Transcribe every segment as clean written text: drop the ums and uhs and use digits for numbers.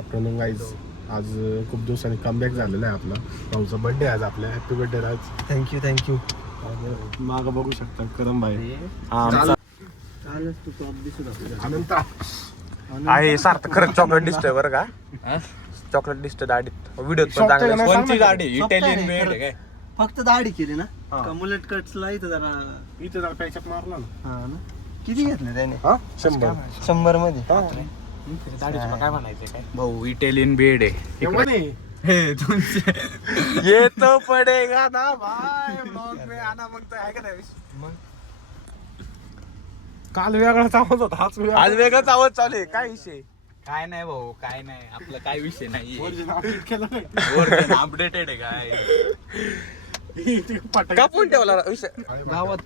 Afternoon guys. आज खूप दिवसांनी कमबॅक झालेला आहे आपला. भाऊचा बर्थडे आज आपल्या. हॅपी बर्थडे राज. थँक्यू. मागं बघू शकता करम भाई. अनंत आहे सार्थ खरंच चॉकलेट दिसतोय बरं का. चॉकलेट दिसतोय दाढीत. व्हिडिओ पण चांगला. कोणची दाढी? इटालियन मेड आहे काय? फक्त दाढी केली ना हा. का मुलेट कट्सला इथं जरा इथे जरा पॅचअप मारला ना. हा ना. किती घेतले त्याने? 100. 100 मध्ये. दाढीचं काय म्हणायचं काय. भाऊ इटालियन बेड आहे. एवढं नाही. हे तुमचे ये तो पडेगा ना भाई ब्लॉग में आना मग तर आहे का नाही. काल वेगळाच आवाज होता, हाच वेगळा. आज वेगळाच आवाज चालू आहे. काय विषय. काय नाही भाऊ, काय नाही, आपलं काय विषय नाही. Original update केलं नाही. अपडेटेड आहे काय. कापून ठेवला विषय. गावात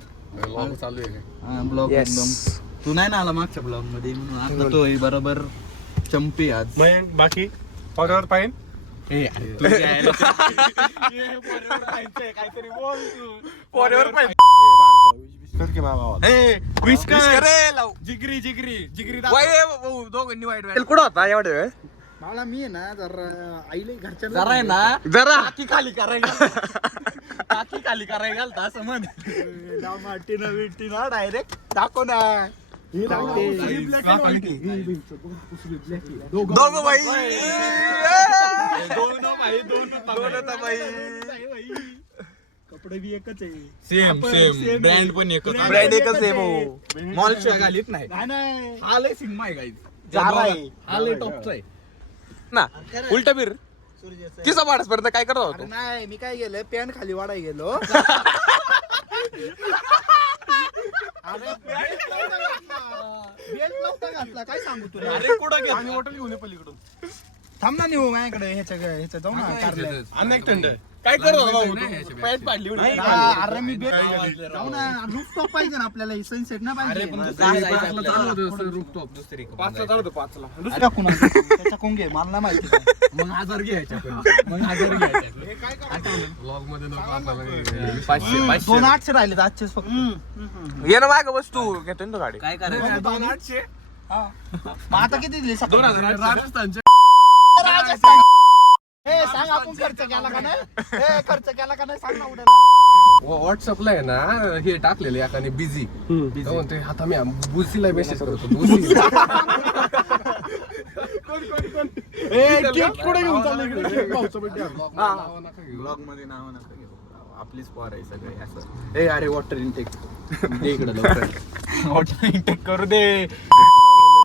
Vlog चालू आहे काय? Blog Yes. एकदम. तू नाही ना आला मागच्या ब्लॉग मध्ये म्हणून आता तो आहे बरोबर चंपी आज. मग बाकी फॉलोअर पाहिजे. काहीतरी बोल तू. पोरेवर पाहिजे. कर की बाबा. विश करे लाव. जिगरी भाऊ दोघांनी वाईट वेळ कुठं होता एवढा वेळ. मला मी आहे ना जरा आईले घरच्या जरा आहे ना जरा टाकी खाली करायला टाकी खाली करायला घालता असं म्हण. डायरेक्ट दाखव ना. दोघं बाई. दोन बाई. कपडे बी एकच आहे. सेम ब्रँड पण एकच. ब्रँड एकच आहे भाऊ. मॉल शिवाय घालीत नाही. नाही हा लय सिनेमा आहे गाईज. जारा आहे. हा लय टॉपचा आहे. ना उलट बीर तिचा माणूस पर्यंत काय करत होतो. नाही मी काय गेलं पॅन्ट खाली वाढाय गेलो. बेल्ट नव्हता घातला काय सांगू तुला. अरे कुठं गेला? आणि हॉटेल घेऊन ये पलीकडून. थांब ना नेऊ माझ्याकडे ह्याच्या जाऊ ना कारला. अनेक थंड. काय करत होता भाऊ तू? पॅट पाडली उडी. अरे मी जाऊ ना रूफटॉप पाहिजे ना आपल्याला सनसेट ना पाहिजे. पाचला चालू होतं, पाचला. दुसऱ्या कुणाला त्याच्या कोंगे मला नाही माहिती काय. मग 1000 घ्यायच्या पण. मग 1000 घ्यायच्या. Vlog मध्ये नको आपल्याला. 500 दोन 800 राहिले आजचेच फक्त. ये ना माग बस तू घेतो ना तो गाडी. काय करायचं? 2,800. मग आता किती दिले? 2,000 राजस्थानचे. राजस्थान. ए सांग आपण खर्च केला का नाही. ए खर्च केला का नाही सांग ना उद्याला. व्हॉट्सअपला आहे ना हे टाकलेले एकाने बिझी म्हणते आता मी बुसीला मेसेज करतो बुसी. गिफ्ट कुठे घेऊन चाललं इकडे? भाऊचा birthday आहे. ब्लॉग मध्ये नाव नका घेऊ. आपलीच पोर आहे सगळे असं. ए अरे वॉटर इनटेक दे इकडे लवकर. वॉटर इनटेक करू दे.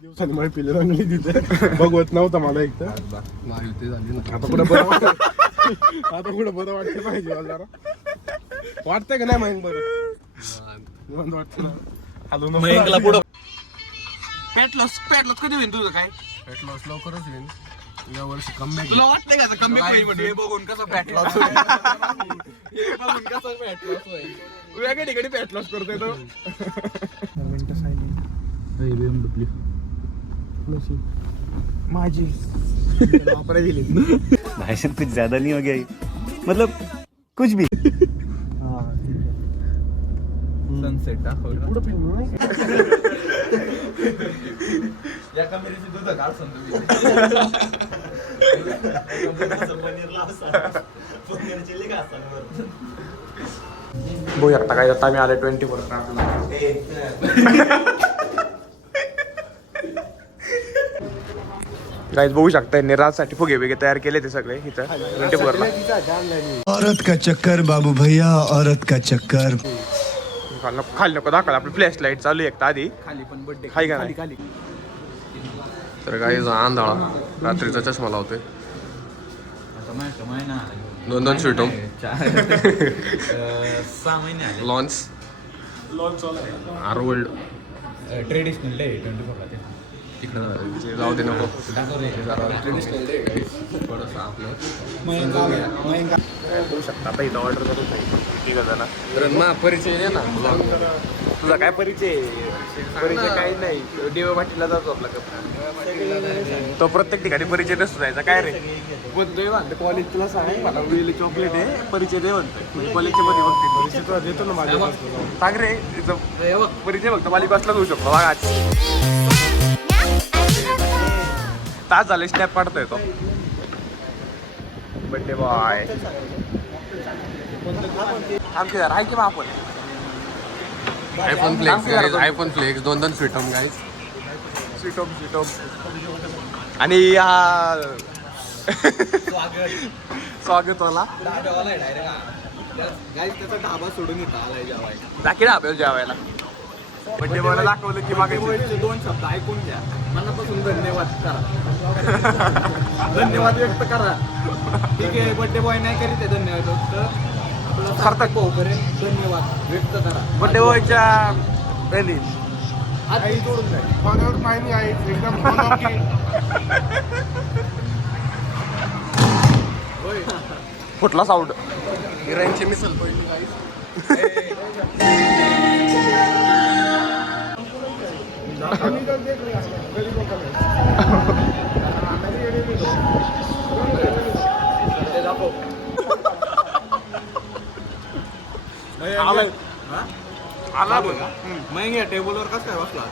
दिवसांनी मला पिले रंगली तिथे बघवत नव्हता मला एक तर. ते झाली ना आता कुठं बरं आता कुठं बरं वाटतं पाहिजे मला जरा. वाटतंय का नाही मग बरं? निवांत वाटतं ना. हॅलो मयंकला पुढं पेटलॉस कधी होईल तुझं काय. फॅट लॉस लवकरच होईल या वर्षी कमबॅक. तुला वाटतंय का कमी होईल म्हणजे हे बघून कसं फॅट लॉस होईल. हे बघून कसं फॅट लॉस होईल. वेगळ्या ठिकाणी फॅट लॉस करतोय तो. माझी भाई साहब कुछ ज्यादा नहीं हो गया ये? मतलब कुछ भी. सनसेट दाखवलं. पुढं फिरून नाही. या कमेरीची दूध काढ समजा. बघू शकता काय आता आम्ही आले 24 गाईज बघू शकता यांनी राजसाठी फुगे वेगळे तयार केले ते सगळे इथं 24 ला. औरत का चक्कर बाबू भैया औरत का चक्कर. खाली नको दाखल आपली फ्लॅश लाईट चालू आहे एकदा आधी. खाली पण बर्थडे हाय का नाही. खाली तर काही आंधळा रात्रीचा चष्मा लावतोय. आता महिना 2 स्वीटो 6 महिने आले. लॉन्च आरवर्ल्ड ट्रेडिशनल डे 24 ला ते. इकडे जाऊ दे नको. ट्रेडिशनल डे थोडंसं आपलं बघू शकता आता इथं ऑर्डर करून ठीक आहे ना. तर मग परिचय नाही ना ब्लॉग. तुझा काय परिचय काही नाही. डीओ पाटीलला जातो आपला कपडा. तो प्रत्येक ठिकाणी परिचय नसतो जायचा काय रे. बोलतोय म्हणते कॉलेज तुला सांग मला वेली चॉकलेट आहे परिचय दे म्हणतोय. म्हणजे कॉलेजच्या मध्ये बघते परिचय तुला देतो ना माझ्या. सांग रे तिथं परिचय फक्त मालिकासलाच होऊ शकतो बघा. तास झाले स्नॅप काढतोय तो बड्डे बॉय. आमचे जरा आहे की मग आपण iPhone flex guys, iPhone flex 2 sweet home guys. Sweet आणि हा स्वागत वाला त्याचा ढाबा सोडून येतो आलाय जेवायला. जाकी ना आपल्याला जेवायला. बड्डे बॉयला दाखवलं की मागे बर्थडे 2 शब्द ऐकून घ्या. मनापासून धन्यवाद करा. धन्यवाद व्यक्त करा. ठीक आहे बर्थडे बॉय नाही करीत आहे धन्यवाद व्यक्त. आपला सार्थक भाऊ करेल धन्यवाद व्यक्त करा. बड्डे बॉयच्या हात जोडून जाईल. पाण्यावर पाणी आहे एकदम मनोकी. फुटला साऊंड. हिरांची मिसल पहिली गाईज. आला बघ. मग या टेबलवर कसं काय बसला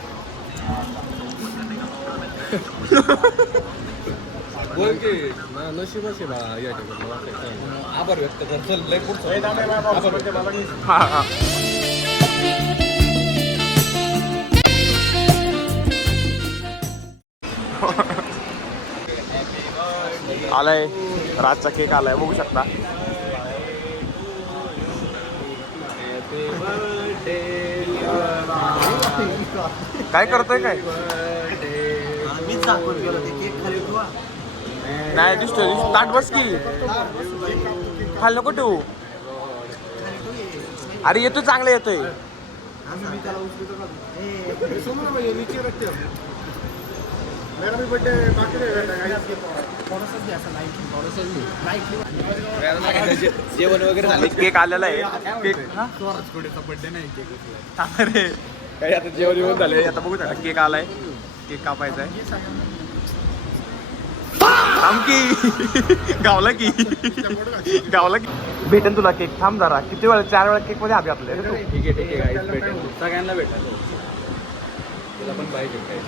बोल की नशीबच आहे बा या ठिकाणी. आभार व्यक्त कर. चल लय पुढचं आभार व्यक्त कर. हा हा. आलाय रातचा केक आलाय बघू शकता. काय करतोय काय मीच दाखवून गेलो ते केक खाली ठेवा. नाही दिसतोय ताट बस की खाल नको ठेवू. अरे येतोय चांगलं येतोय. मी त्याला उचलतो का? जेवण वगैरे झाले. केक आलेला आहे. केक बर्थडे नाही केक. अरे काही आता जेवण झाले. आता बघू शकता केक आलाय. केक कापायचा आहे. थांब की गावला की भेटेन तुला केक. थांब जरा. किती वेळा 4 वेळा केक मध्ये हवी आपल्याला. ठीक आहे ठीक आहे guys, भेटेल सगळ्यांना भेटेल. तुला पण पाहिजे काय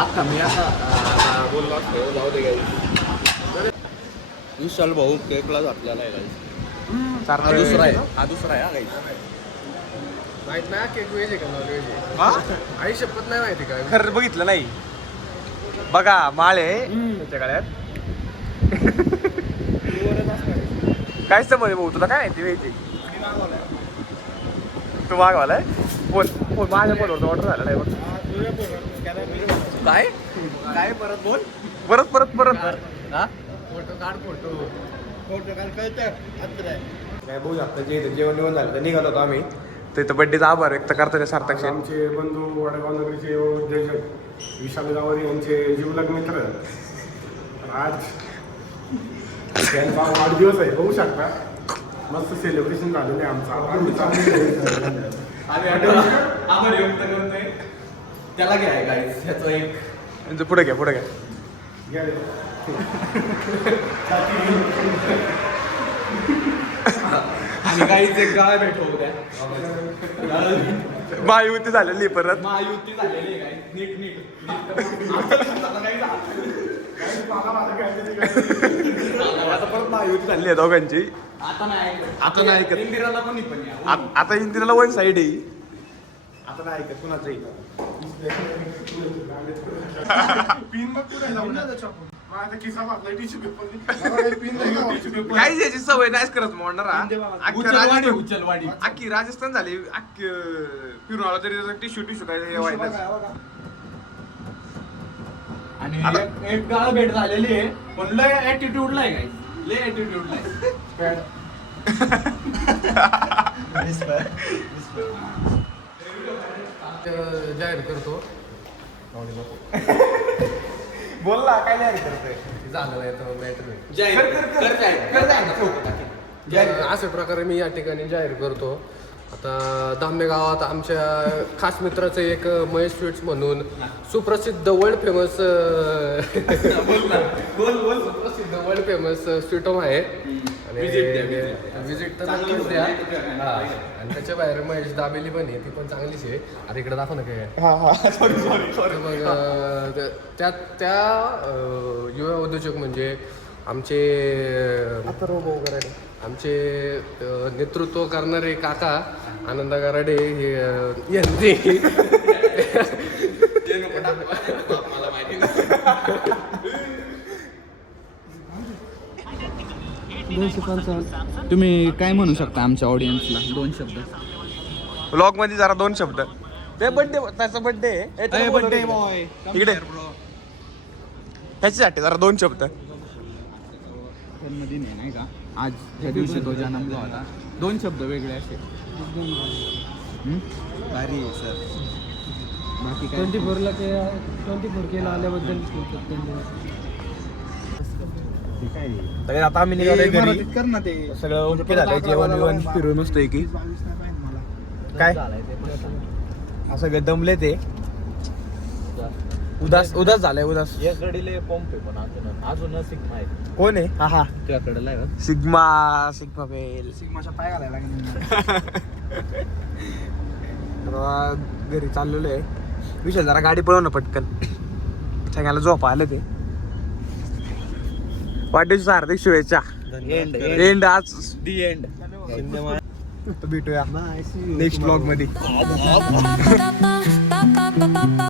आता मी आता बोललो असतो जाऊ दे गाईस. विशाल भाऊ केकला घातलेला आहे गाईस. हा दुसरा आहे. हा दुसरा आहे. हा काही माहित नाही केक वेज आहे का नॉन वेज आहे. हा आई शपथ नाही माहिती काय. खरं बघितलं नाही. बघा माळ आहे त्याच्या गळ्यात. काय समज भाऊ तुला काय माहिती वेळची. तू मागवालाय फोन. फोन माझ्या फोनवर ऑर्डर झालेला आहे बघ. काय काय परत बोल. परत परत परत फोटो काढ फोटो. काय बघू शकता जे जेवण जेवण झालं तर निघालो होतो आम्ही. तर इथं बड्डेचा आभार व्यक्त करतो सार्थक. आमचे बंधू वडगाव नगरीचे उद्योजक विशाल गावरे यांचे जीवलग मित्र आज त्यांचा वाढदिवस आहे. बघू शकता मस्त सेलिब्रेशन झालेलं आहे आमचं. आभार व्यक्त करतोय. त्याला घ्या गाईस ह्याचं एक पुढे घ्या पुढे घ्या. घ्या रे. आणि गाईच एक गाळा भेटवू द्या. महायुती झालेली परत. महायुती झालेली आहे गाईस. नीट नीट आता परत महायुती झाली आहे दोघांची. आता नाही ऐकत. आता नाही ऐकत. इंदिराला पण पण या. आता इंदिराला वन साईड आहे. आता नाही ऐकत कुणाचंही. पिन बघ कुठे जाऊन माझा किस्सा वाचलाय टिश्यू पेपर. पिन काही याची सवय नाहीच करत मोडणार. उचलवाडी उचलवाडी. अख्खी राजस्थान झाली. अख्खी फिरून आला तरी टिश्यू टिश्यू काय हे व्हायला. आणि एक गाळा भेट झालेली आहे पण लय ऍटिट्यूडला आहे गाईस. लय ऍटिट्यूडला आहे. जाहीर करतो. बोलला काय नाही करतोय. झालं नाही तर मॅटर. जाहीर अशा प्रकारे मी या ठिकाणी जाहीर करतो. आता दाम्य गावात आमच्या खास मित्राचं एक महेश स्वीट्स म्हणून सुप्रसिद्ध वर्ल्ड फेमस बोल सुप्रसिद्ध वर्ल्ड फेमस स्वीट होम आहे. विजिट तर नक्कीच द्या. हा. आणि त्याच्या बाहेर महेश दाबेली पण आहे, ती पण चांगलीच आहे. अरे इकडे दाखव ना काय. तर मग त्या युवा उद्योजक म्हणजे आमचे नेतृत्व करणारे काका आनंद गराडे हे यांनी तुम्ही काय म्हणू शकता आमच्या ऑडियन्सला 2 शब्द? ब्लॉग मध्ये जरा 2 शब्द. ते बर्थडे त्याचा बर्थडे बर्थडे बॉय इकडे ह्याच्यासाठी जरा 2 शब्द. जन्मदिन आहे नाही का आज, त्या दिवशी तो जन्मला होता. 2 शब्द वेगळे असे. भारी आहे सर. बाकी काय 24 केला आल्याबद्दल तर आता आम्ही निघालोय घरी. कर ना ते. सगळं ओके झालंय, जेवण बिवण फिरून मस्तोय की काय असं सगळे दमले ते. उदास झालंय उदास. या गडीले पंप आहे पण अजून सिग्मा आहे. कोण आहे? हा हा तुझ्याकडे सिग्मा बेल. सिग्माच्या पाय घालायला लागेल. घरी चाललेलो आहे. विशाल जरा गाडी पळव ना पटकन, सगळ्याला झोप आलं ते. वाढदिवसाच्या हार्दिक शुभेच्छा. एंड आज दी एंड. भेटूया नेक्स्ट ब्लॉग मध्ये.